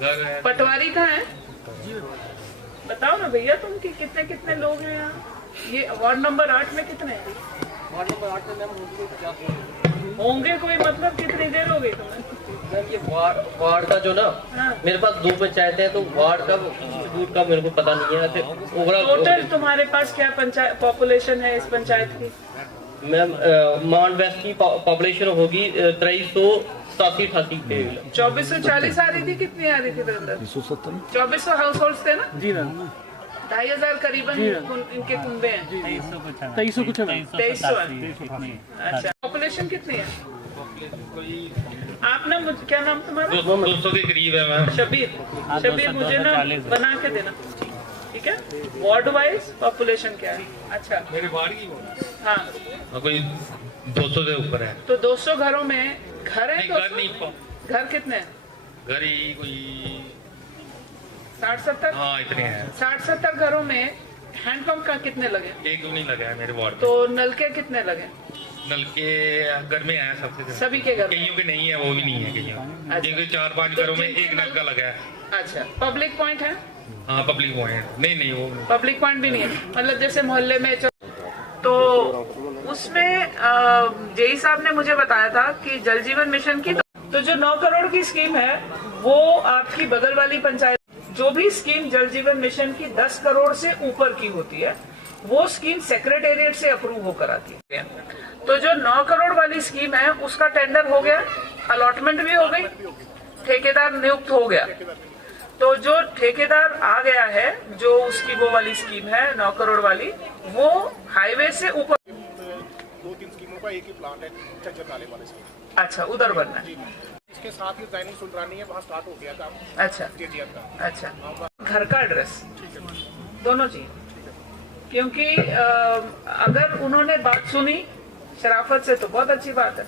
घर है। पटवारी कहाँ है? बताओ ना भैया तुम कि कितने कितने लोग हैं यहाँ? ये वार्ड नंबर 8 में कितने हैं? वार्ड नंबर 8 में मैम होंगे कोई, मतलब कितनी देर हो गई तुम्हें? मैम ये वार्ड का जो ना, हाँ। मेरे पास 2 पंचायतें हैं, तो वार्ड का इंस्टीट्यूट का मेरे को पता नहीं है। ऐसे ओवरऑल टोटल तुम्हारे पास क्या पंचायत पॉपुलेशन है इस पंचायत की? मैम माउंट वेस्ट की पॉपुलेशन होगी 2387-88 के। 2440 आ रही थी, कितनी आ रही थी वीरेंद्र? 2400 हाउस होल्ड थे ना जी मैम। 2500 करीबन इनके कुंबे हैं। 2300 कुछ है। 2300। अच्छा, पॉपुलेशन कितनी है? आप ना क्या नाम तुम्हारा? 200 के करीब है मैम। शबीर मुझे ना बना के देना, ठीक है? वार्ड वाइज पॉपुलेशन क्या है? अच्छा मेरे वार्ड की हाँ, कोई 200 से ऊपर है। तो 200 घरों में घर है? नहीं, घर नहीं, घर कितने हैं? घर ही कोई 60-70। हाँ इतने हैं। 60-70 घरों में हैंडपंप का कितने लगे? एक भी नहीं लगा है मेरे वार्ड में। तो नलके कितने लगे? नलके घर में है सबसे, सभी के घर में? कईयों के नहीं है, वो भी नहीं है कईयों। अच्छा। जिनके 4-5 घरों में एक नलका लगा है। अच्छा, पब्लिक पॉइंट है? हाँ पब्लिक पॉइंट नहीं वो नहीं। पब्लिक पॉइंट भी नहीं है, मतलब जैसे मोहल्ले में तो उसमें जेई साहब ने मुझे बताया था कि जल जीवन मिशन की तो जो 9 करोड़ की स्कीम है वो आपकी बगल वाली पंचायत, जो भी स्कीम जल जीवन मिशन की 10 करोड़ से ऊपर की होती है वो स्कीम सेक्रेटेरिएट से अप्रूव होकर आती है। तो जो 9 करोड़ वाली स्कीम है उसका टेंडर हो गया, अलॉटमेंट भी हो गई, ठेकेदार नियुक्त हो गया। तो जो ठेकेदार आ गया है, जो उसकी वो वाली स्कीम है 9 करोड़ वाली, वो हाईवे से ऊपर 2-3 स्कीमों का एक ही प्लान है, झज्जर नाले वाले स्कीम। अच्छा, उधर बनना है। इसके साथ ही ट्रेनिंग सुल्तानी है, वहाँ स्टार्ट हो गया था। अच्छा केजीएफ का। अच्छा, घर का एड्रेस दोनों चाहिए, क्योंकि अगर उन्होंने बात सुनी शराफत से तो बहुत अच्छी बात है,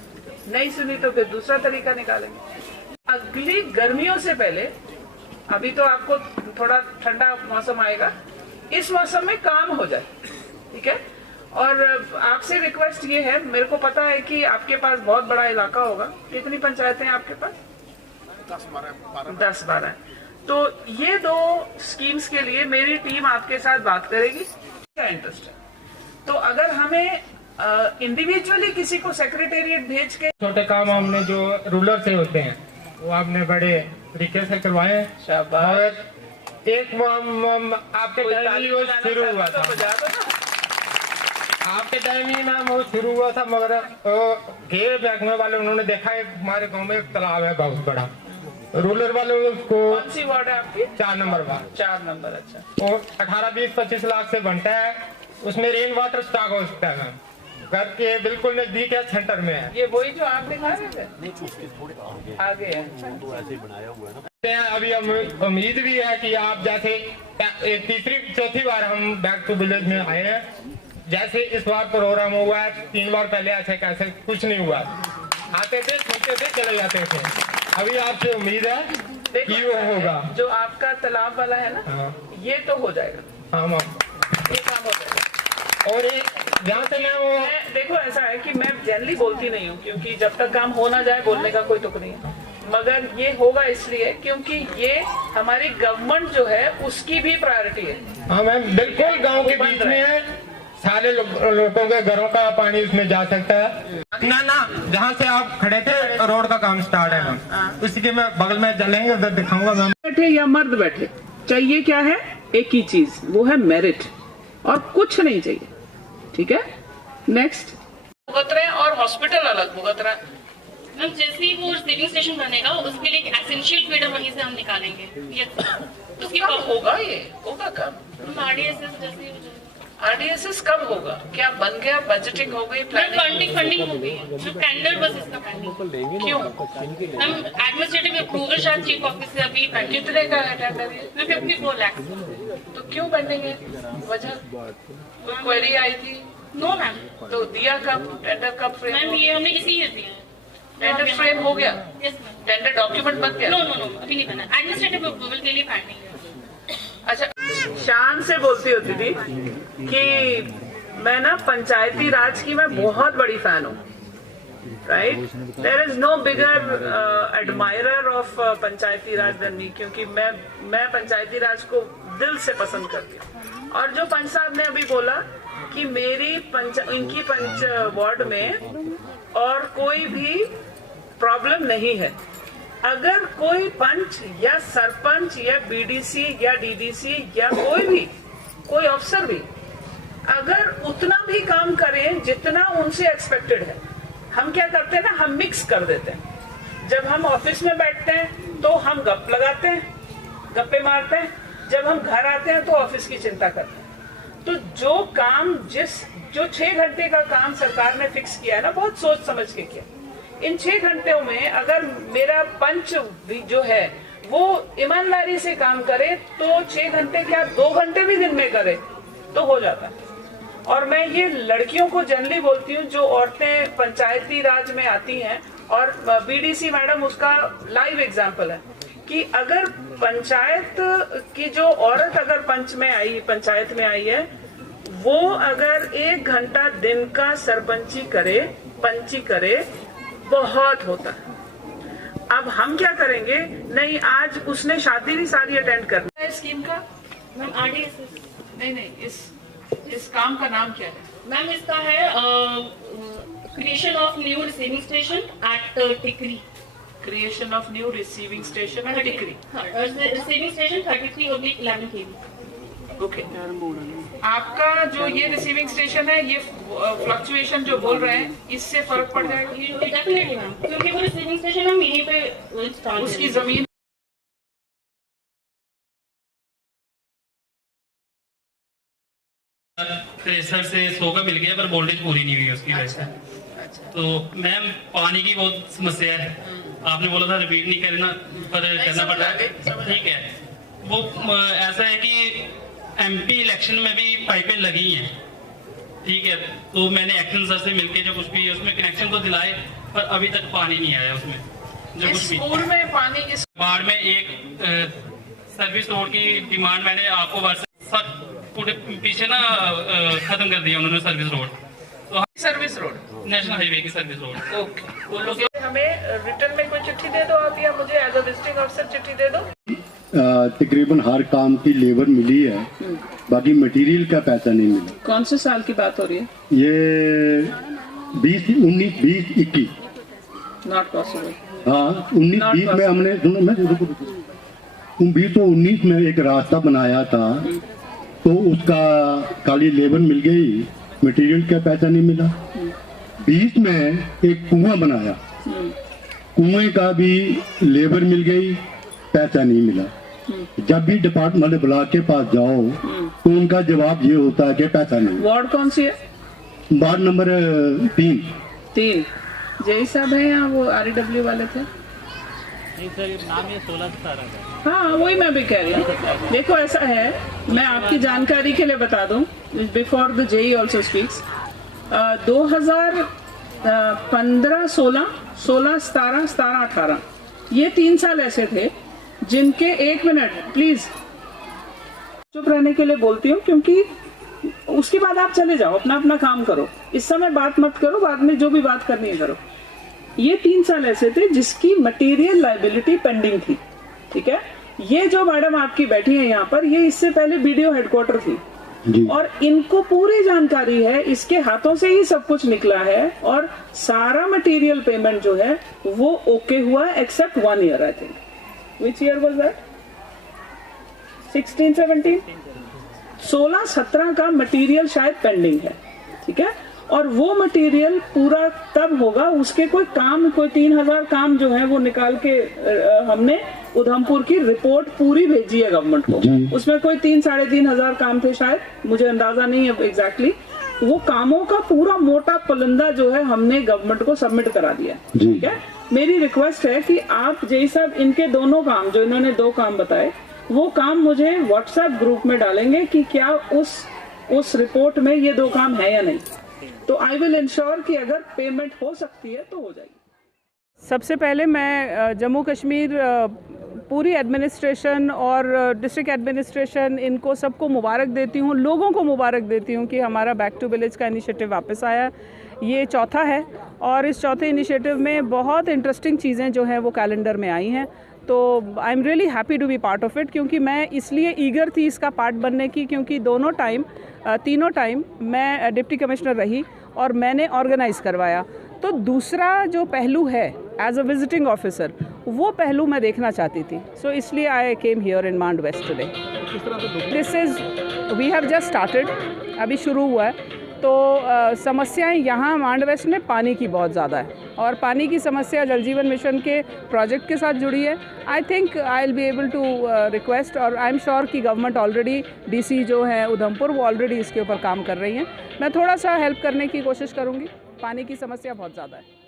नहीं सुनी तो फिर दूसरा तरीका निकालेंगे। अगली गर्मियों से पहले, अभी तो आपको थोड़ा ठंडा मौसम आएगा, इस मौसम में काम हो जाए, ठीक है? और आपसे रिक्वेस्ट ये है, मेरे को पता है कि आपके पास बहुत बड़ा इलाका होगा, कितनी पंचायतें हैं आपके पास? 10-12। तो ये 2 स्कीम्स के लिए मेरी टीम आपके साथ बात करेगी। क्या इंटरेस्ट है? तो अगर हमें इंडिविजुअली किसी को सेक्रेटेरिएट भेज के छोटे काम हमने जो रूलर से होते हैं वो आपने बड़े तरीके से करवाए हैं। शाबाश। और एक आपके टाइम ही वो शुरू हुआ था, आपके टाइम ही ना वो शुरू हुआ था, मगर घेर महकमे वाले उन्होंने देखा है हमारे गांव में एक तालाब है बहुत बड़ा, रूलर वाले उसको। कौन सी वार्ड है आपकी? 4 नंबर वार्ड। 4 नंबर। अच्छा, वो 18-20-25 लाख से बनता है, उसमें रेन वाटर स्टॉक हो सकता है मैम, घर के बिल्कुल नजदीक है, सेंटर में है। ये वही जो आप दिखा रहे थे? आगे है। अभी उम्मीद भी है कि आप जैसे 3री-4थी बार हम बैक टू विलेज में आए हैं, जैसे इस बार प्रोग्राम हुआ है, 3 बार पहले ऐसे कैसे कुछ नहीं हुआ, आते थे, सुनते थे, चले जाते थे। अभी आपसे उम्मीद है कि वो होगा। जो आपका तालाब वाला है ना, हाँ। ये तो हो जाएगा। हाँ मैम, ये काम हो जाएगा। और एक जहाँ से मैं वो देखो ऐसा है कि मैं जनरली बोलती नहीं हूँ, क्योंकि जब तक काम हो ना जाए बोलने का कोई तुक नहीं है, मगर ये होगा इसलिए क्योंकि ये हमारी गवर्नमेंट जो है उसकी भी प्रायोरिटी है। हाँ मैम, बिल्कुल गांव के बीच में है, सारे लोगों के घरों का पानी उसमें जा सकता है। ना जहाँ से आप खड़े थे रोड का काम स्टार्ट है मैम, उसी के मैं बगल में चलेंगे, उधर दिखाऊंगा मैम। बैठे या मर्द बैठे, चाहिए क्या है? एक ही चीज, वो है मेरिट, और कुछ नहीं चाहिए, ठीक है? नेक्स्ट, भुगत रहे हैं और हॉस्पिटल अलग भुगत रहा है। मैम जैसे ही वो सिविंग स्टेशन बनेगा उसके लिए एक एसेंशियल फीडर वहीं से हम निकालेंगे। ये उसकी कब होगा? ये होगा कब? RDSS जैसे RDSS कब होगा? क्या बन गया? बजटिंग हो गई, फंडिंग हो गई है, जो टेंडर बस इसका पेंडिंग। क्यों? हम एडमिनिस्ट्रेटिव अप्रूवल शायद चीफ ऑफिस से अभी पेंडिंग। कितने का है टेंडर? 54 लाख। तो क्यों पेंडिंग है? वजह कोई क्वेरी आई थी? No ma'am. तो दिया कब? टेंडर कब फ्रेम? मैम ये हमने इसी ईयर दिया है। टेंडर फ्रेम हो गया? Yes ma'am. टेंडर डॉक्यूमेंट बन गया? नो अभी नहीं बना, एडमिनिस्ट्रेटिव अप्रूवल के लिए पेंडिंग है। अच्छा, शान से बोलती होती थी कि मैं ना पंचायती राज की मैं बहुत बड़ी फैन हूँ, right? There is no bigger admirer of Panchayati Raj than me, क्योंकि मैं पंचायती राज को दिल से पसंद करती हूँ। और जो पंच साहब ने अभी बोला कि इनकी पंच वार्ड में और कोई भी प्रॉब्लम नहीं है। अगर कोई पंच या सरपंच या बीडीसी या डीडीसी या कोई अफसर भी अगर उतना भी काम करें जितना उनसे एक्सपेक्टेड है, हम क्या करते हैं ना, हम मिक्स कर देते हैं। जब हम ऑफिस में बैठते हैं तो हम गप लगाते हैं, गप्पे मारते हैं। जब हम घर आते हैं तो ऑफिस की चिंता करते हैं। तो जो काम जो 6 घंटे का काम सरकार ने फिक्स किया है ना, बहुत सोच समझ के किया। इन 6 घंटों में अगर मेरा पंच जो है वो ईमानदारी से काम करे तो 6 घंटे क्या 2 घंटे भी दिन में करे तो हो जाता है। और मैं ये लड़कियों को जनरली बोलती हूँ, जो औरतें पंचायती राज में आती हैं, और बीडीसी मैडम उसका लाइव एग्जांपल है कि अगर पंचायत की जो औरत अगर पंचायत में आई है, वो अगर 1 घंटा दिन का सरपंची करे, पंची करे, बहुत होता है। अब हम क्या करेंगे, नहीं आज उसने शादी भी सारी अटेंड करना है। स्कीम का मैम RDSS नहीं, इस काम का नाम क्या है? मैम इसका है creation of new receiving station at Tikri. Creation of new receiving station at Tikri. Receiving station 33/11 kV। Okay, आपका जो ये रिसीविंग स्टेशन है, ये फ्लक्चुएशन जो बोल रहे हैं, इससे फर्क पड़ जाएगा? डेफिनेटली मैम, क्योंकि वो रिसीविंग स्टेशन हम यहीं पे इंस्टॉल उसकी जमीन प्रेशर से 100 का मिल गया पर वोल्टेज पूरी नहीं हुई उसकी वजह से। तो मैम पानी की बहुत समस्या है, आपने बोला था रिपीट नहीं करना पर करना पड़ रहा है। ठीक है, वो ऐसा है कि MP इलेक्शन में भी पाइपें लगी हैं, ठीक है, तो मैंने एक्शन सर से मिलके जो कुछ भी उसमें कनेक्शन तो दिलाए पर अभी तक पानी नहीं आया उसमें। जो कुछ भी स्कूल में पानी की बाढ़ में एक सर्विस रोड की डिमांड मैंने आपको पूरे पीछे ना खत्म कर दिया उन्होंने सर्विस रोड, तो सर्विस रोड, नेशनल हाईवे की सर्विस रोड। ओके, वो लोग हमें रिटर्न में कोई चिट्ठी दे दो आप, या मुझे एज अ विजिटिंग अफसर चिट्ठी दे दो। तकरीबन हर काम की लेबर मिली है, बाकी मटेरियल का पैसा नहीं मिला। कौन से साल की बात हो रही है? ये 2019-20-21 नॉट पॉसिबल। हाँ, 19-20 में हमने 2019 में एक रास्ता बनाया था, तो उसका खाली लेबर मिल गई, मटेरियल का पैसा नहीं मिला। 20 में एक कुआं बनाया, कुएं का भी लेबर मिल गई, पैसा नहीं मिला। जब भी डिपार्टमेंट ब्लॉक के पास जाओ तो उनका जवाब ये होता है कि पैसा नहीं। वार्ड कौन सी है? Ward number 3। जय साहब है या वो REW वाले थे? नहीं सर, ये नाम ये 16 का। हाँ, वही मैं भी कह रही हूँ। देखो ऐसा है, मैं आपकी जानकारी के लिए बता दूं, before the JE also speaks, 2015, 16, 17, 18 ये 3 साल ऐसे थे जिनके 1 मिनट प्लीज चुप रहने के लिए बोलती हूँ, क्योंकि उसके बाद आप चले जाओ, अपना काम करो, इस समय बात मत करो, बाद में जो भी बात करनी है करो। ये 3 साल ऐसे थे जिसकी मटेरियल लायबिलिटी पेंडिंग थी, ठीक है। ये जो मैडम आपकी बैठी है यहाँ पर, ये इससे पहले BDO हेडक्वार्टर थी और इनको पूरी जानकारी है, इसके हाथों से ही सब कुछ निकला है और सारा मटेरियल पेमेंट जो है वो ओके हुआ है, except 1 year I think. Which year was that? 16, 17, 16, 17 का मटेरियल शायद पेंडिंग है, ठीक है। और वो मटेरियल पूरा तब होगा, उसके कोई 3000 काम जो है वो निकाल के हमने उधमपुर की रिपोर्ट पूरी भेजी है गवर्नमेंट को। उसमें कोई 3-3.5 काम थे शायद, मुझे अंदाजा नहीं है एग्जैक्टली। वो कामों का पूरा मोटा पुलिंदा जो है हमने गवर्नमेंट को सबमिट करा दिया, ठीक है। मेरी रिक्वेस्ट है कि आप जय साहब इनके दोनों काम, जो इन्होंने 2 काम बताए, वो काम मुझे व्हाट्सएप ग्रुप में डालेंगे कि क्या उस रिपोर्ट में ये 2 काम है या नहीं, तो आई विल इंश्योर कि अगर पेमेंट हो सकती है तो हो जाएगी। सबसे पहले मैं जम्मू कश्मीर पूरी एडमिनिस्ट्रेशन और डिस्ट्रिक्ट एडमिनिस्ट्रेशन, इनको सबको मुबारक देती हूँ, लोगों को मुबारक देती हूँ कि हमारा बैक टू विलेज का इनिशिएटिव वापस आया। ये चौथा है और इस चौथे इनिशिएटिव में बहुत इंटरेस्टिंग चीज़ें जो हैं वो कैलेंडर में आई हैं। तो I am really happy to be part of it, क्योंकि मैं इसलिए ईगर थी इसका पार्ट बनने की, क्योंकि तीनों टाइम मैं डिप्टी कमिश्नर रही और मैंने ऑर्गेनाइज़ करवाया। तो दूसरा जो पहलू है एज अ विजिटिंग ऑफिसर, वो पहलू मैं देखना चाहती थी। सो इसलिए I came here in Mand west today. This is we have just started, अभी शुरू हुआ है। तो समस्याएं यहाँ मांड वेस्ट में पानी की बहुत ज़्यादा है और पानी की समस्या जल जीवन मिशन के प्रोजेक्ट के साथ जुड़ी है। I think I will be able to request, और आई एम श्योर कि गवर्नमेंट ऑलरेडी डीसी जो है उधमपुर वो ऑलरेडी इसके ऊपर काम कर रही हैं। मैं थोड़ा सा हेल्प करने की कोशिश करूँगी, पानी की समस्या बहुत ज़्यादा है।